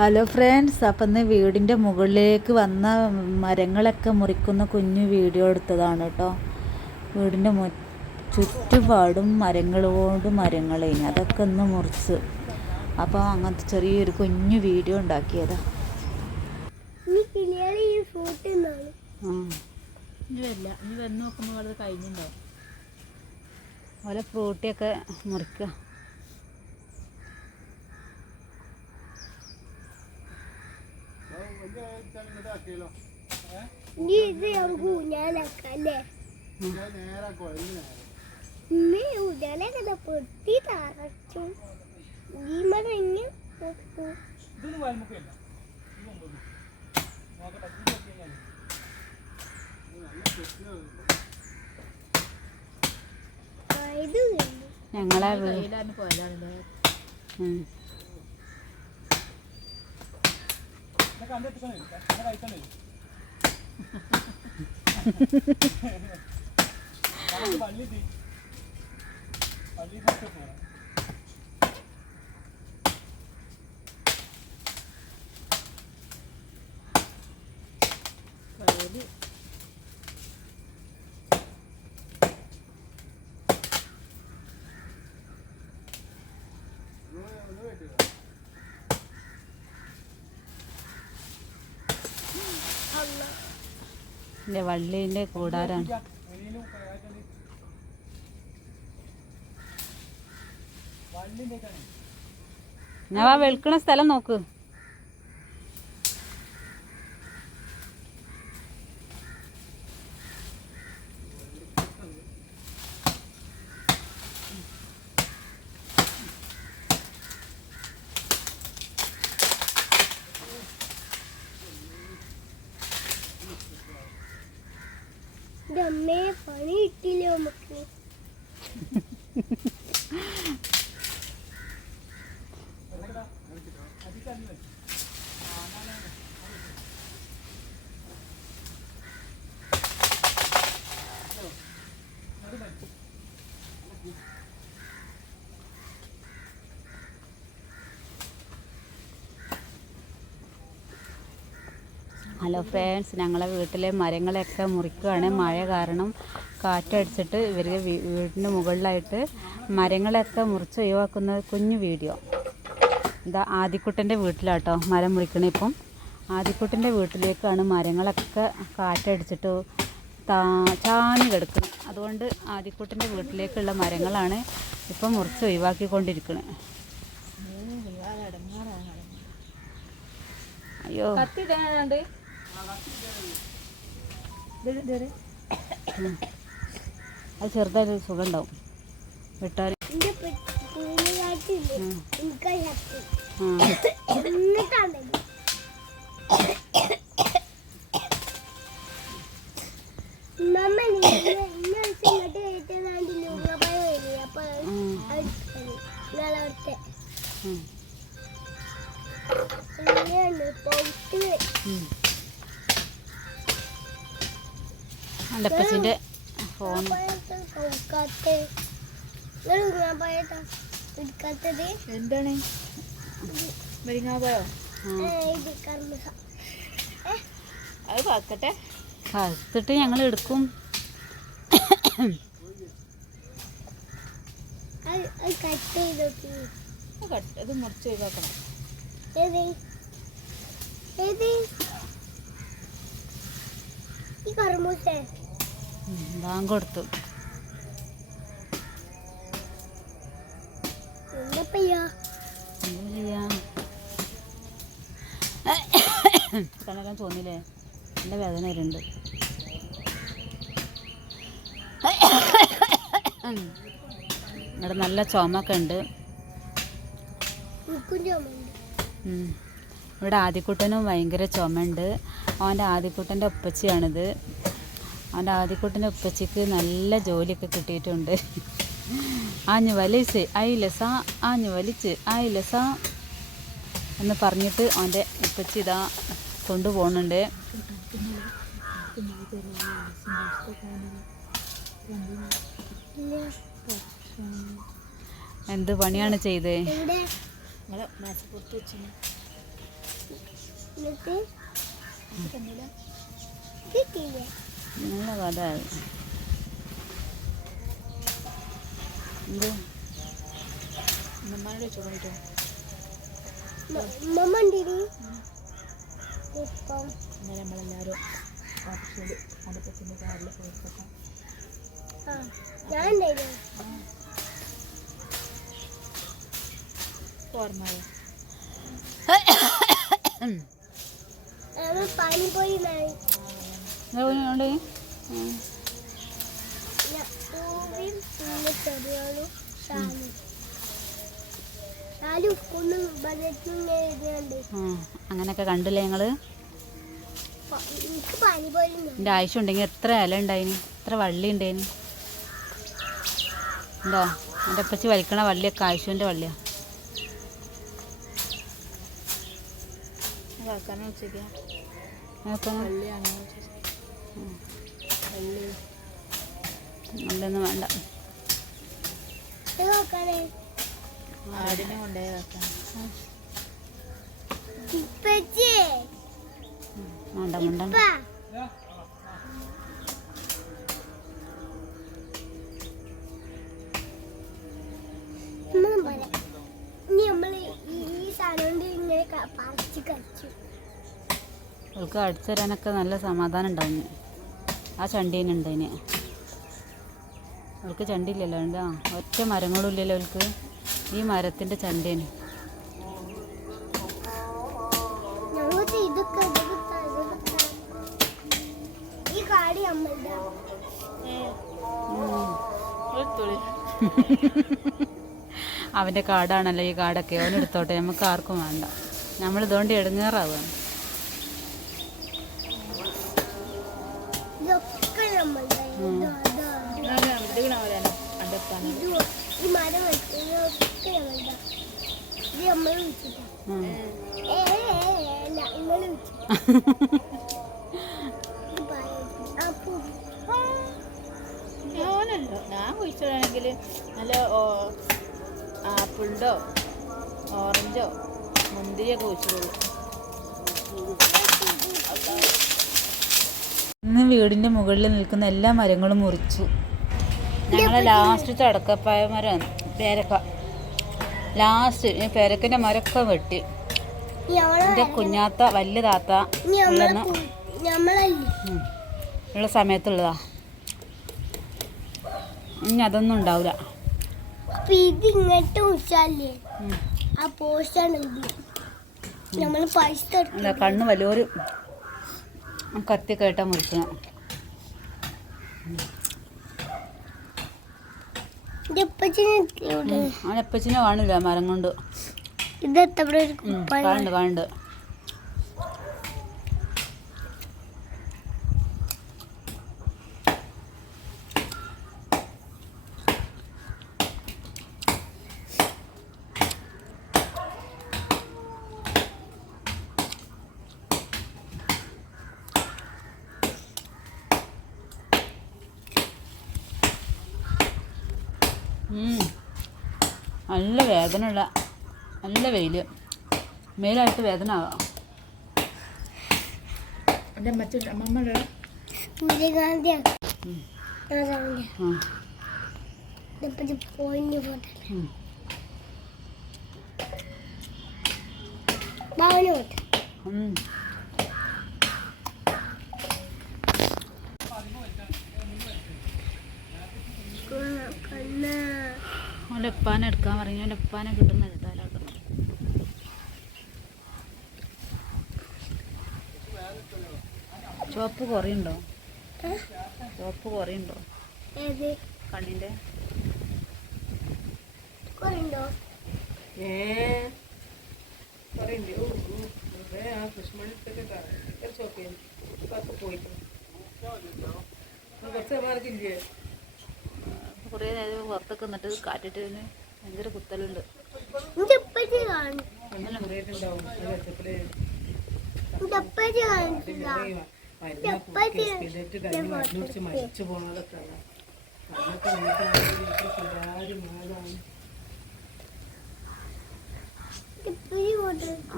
Hello friends, അപ്പം ഇന്ന് വീടിൻ്റെ മുകളിലേക്ക് വന്ന മരങ്ങളൊക്കെ മുറിക്കുന്ന കുഞ്ഞു വീഡിയോ എടുത്തതാണ് കേട്ടോ. വീടിൻ്റെ ചുറ്റുപാടും മരങ്ങളോട് മരങ്ങളേനി, അതൊക്കെ ഒന്ന് മുറിച്ച്. അപ്പോൾ അങ്ങനത്തെ ചെറിയൊരു കുഞ്ഞു വീഡിയോ ഉണ്ടാക്കിയതാ. ഓലെ ഫ്രൂട്ടിയൊക്കെ മുറിക്കുക. ഞങ്ങളെ വള്ളീൻ്റെ കൂടാരാണ്. ഞാൻ ആ വെളുക്കണ സ്ഥലം നോക്ക്. പണി കിട്ടില്ല നമുക്ക്. ഹലോ ഫ്രണ്ട്സ്, ഞങ്ങളെ വീട്ടിലെ മരങ്ങളൊക്കെ മുറിക്കുകയാണ്. മഴ കാരണം കാറ്റടിച്ചിട്ട് ഇവർ വീടിൻ്റെ മുകളിലായിട്ട് മരങ്ങളൊക്കെ മുറിച്ച് ഒഴിവാക്കുന്ന കുഞ്ഞു വീഡിയോ. ഇതാ ആദിക്കുട്ടൻ്റെ വീട്ടിലാട്ടോ മരം മുറിക്കണേ. ഇപ്പം ആദിക്കുട്ടൻ്റെ വീട്ടിലേക്കാണ് മരങ്ങളൊക്കെ കാറ്റടിച്ചിട്ട് ചാഞ്ഞ് കിടക്കുന്നത്. അതുകൊണ്ട് ആദിക്കുട്ടൻ്റെ വീട്ടിലേക്കുള്ള മരങ്ങളാണ് ഇപ്പം മുറിച്ച് ഒഴിവാക്കിക്കൊണ്ടിരിക്കുന്നത്. അയ്യോ, അത് ചെറുതായിട്ട് സുഖം ഉണ്ടാവും വിട്ടാൽ. അല്ലപ്പച്ചിൻ്റെ ഫോൺ എന്താണ് മുരിങ്ങാപ്പഴോ? അത് കാക്കട്ടെ, കത്തിട്ട് ഞങ്ങൾ എടുക്കും. അത് മുറിച്ച് ഒഴിവാക്കണം. ബാങ്ക് കൊടുത്തു. കണക്കാൻ തോന്നില്ലേ, എൻ്റെ വേദന വരുന്നുണ്ട്. ഇവിടെ നല്ല ചുമക്കെ ഉണ്ട്. ഇവിടെ ആദിക്കുട്ടനും ഭയങ്കര ചുമയുണ്ട്. അവൻ്റെ ആദിക്കുട്ടൻ്റെ ഉപ്പച്ചിയാണിത്. അവൻ്റെ ആദിക്കുട്ടൻ്റെ ഉപ്പച്ചിക്ക് നല്ല ജോലിയൊക്കെ കിട്ടിയിട്ടുണ്ട്. ആഞ്ഞു വലിച്ച് അയിലസ, ആഞ്ഞു വലിച്ച് അയിലസ എന്ന് പറഞ്ഞിട്ട് അവൻ്റെ ഉപ്പച്ചി ഇതാ കൊണ്ടുപോകുന്നുണ്ട്. എന്ത് പണിയാണ് ചെയ്തേ? നല്ല കഥ എന്ത് ഉമ്മമാരോട് ചോദിച്ചോ ഇന്നലെ നമ്മളെല്ലാവരും ഓഫീസിൽ അടുപ്പത്തിൻ്റെ കാറിൽ പോയിക്കോട്ടെ ഓർമ്മയോ പാനിപ്പോയി അങ്ങനെയൊക്കെ കണ്ടില്ലേ ഞങ്ങള്. എൻ്റെ ആവശ്യം ഉണ്ടെങ്കിൽ എത്ര ഇല ഉണ്ടായിന്, എത്ര വള്ളി ഉണ്ടായിന് ഉണ്ടോ. എൻ്റെ അപ്പച്ചി വലിക്കണ വള്ളിയൊക്കെ ആവശ്യൻ്റെ വള്ളിയാ. നല്ലൊന്നും വേണ്ട. ആടിനെ കൊണ്ടുപോയി വെക്കാം. വേണ്ട വേണ്ട. അവൾക്ക് അടിച്ചു തരാനൊക്കെ നല്ല സമാധാനം ഉണ്ടാവും. ആ ചണ്ടീനുണ്ട് അതിന്. അവൾക്ക് ചണ്ടില്ലല്ലോ. എന്താ ഒറ്റ മരങ്ങളും ഇല്ലല്ലോ അവൾക്ക്. ഈ മരത്തിൻ്റെ ചണ്ടേന്. അവൻ്റെ കാടാണല്ലോ ഈ കാടൊക്കെ. അവനെടുത്തോട്ടെ, നമുക്ക് ആർക്കും വേണ്ട. നമ്മളിതുകൊണ്ട് എടുങ്ങേറാവുകയാണ്. ഞാൻ കുഴിച്ചിടാണെങ്കിൽ നല്ല ആപ്പിളിൻ്റോ ഓറഞ്ചോ മുന്തിരിയൊക്കെ കുഴിച്ചിടുള്ളൂ. ഇന്ന് വീടിൻ്റെ മുകളിൽ നിൽക്കുന്ന എല്ലാ മരങ്ങളും മുറിച്ചു. ഞങ്ങളെ ലാസ്റ്റത്തെ അടക്കപ്പായ മരം പേരക്ക. ലാസ്റ്റ് പേരക്കൻ്റെ മരമൊക്കെ വെട്ടി. എൻ്റെ കുഞ്ഞാത്ത വലിയ താത്ത ഉള്ള സമയത്തുള്ളതാ. ഇനി അതൊന്നും ഉണ്ടാവില്ല. അല്ല, കണ്ണ് വലിയൊരു കത്തി കേട്ടാ മുറിക്കണം. അവനെപ്പച്ചിനെ കാണില്ല മരം കൊണ്ട്. കാണുന്നുണ്ട് കാണുന്നുണ്ട്. നല്ല വേദന ഉള്ള, നല്ല വെയിൽ, മേലായിട്ട് വേദന ആകാം. എൻ്റെ അമ്മമ്മയുടെ അവൻ്റെ ഉപ്പാനെ എടുക്കാൻ പറഞ്ഞു. അവൻ്റെ ഉപ്പാനെ കിട്ടുന്ന എടുത്താലാക്കണം. ചുവപ്പ് കുറയുണ്ടോ? ചുവപ്പ് കുറയുണ്ടോ കണ്ണിൻ്റെ? കുറേ നേരം പുറത്തൊക്കെ നിന്നിട്ട് കാറ്റിട്ടതിന് ഭയങ്കര കുത്തലുണ്ട്.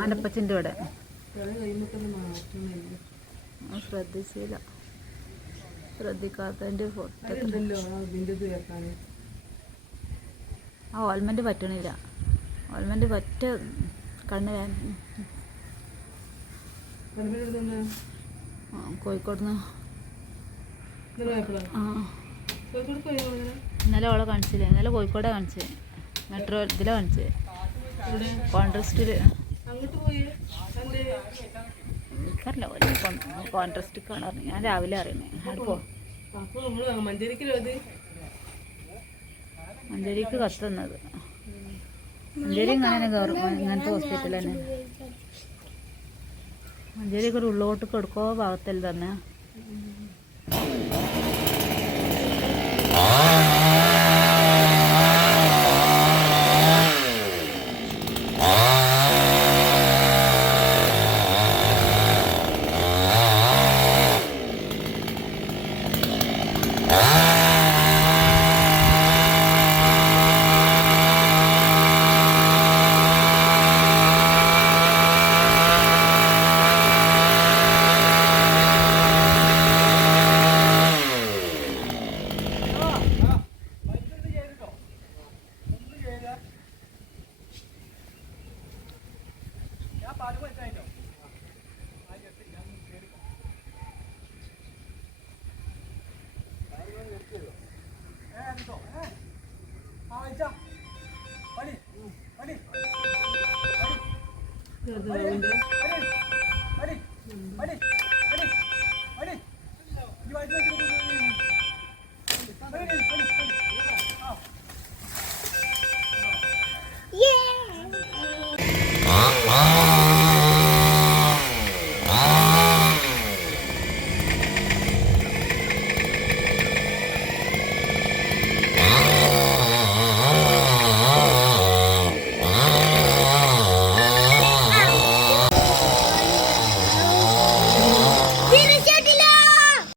ആനപ്പച്ചിൻ്റെ ഇവിടെ ഞാൻ ശ്രദ്ധിച്ചില്ല, ശ്രദ്ധിക്കാത്തതിൻ്റെ ആ ഓൽമെൻറ്റ് പറ്റണില്ല, ഓൽമെൻറ്റ് പറ്റ കണ്ണ് കോഴിക്കോട് നിന്ന്. ആ ഇന്നലെ ഓളെ കാണിച്ചില്ലേ, ഇന്നലെ കോഴിക്കോടെ കാണിച്ചത്, മെട്രോ ഇതിലെ കാണിച്ചത്, കോൺട്രസ്റ്റിൽ. എനിക്കറിയില്ല ഓരോ കോൺട്രസ്റ്റിക്കാണ് പറഞ്ഞു, ഞാൻ രാവിലെ അറിയണേ. മഞ്ചേരിക്ക് കത്തുന്നത്, മഞ്ചേരി ഇങ്ങനെ ഇങ്ങനത്തെ ഹോസ്പിറ്റൽ തന്നെ. മഞ്ചേരിക്ക് ഒരു ഉള്ളോട്ട് കൊടുക്കോ ഭാഗത്തിൽ തന്നെ. Yeah!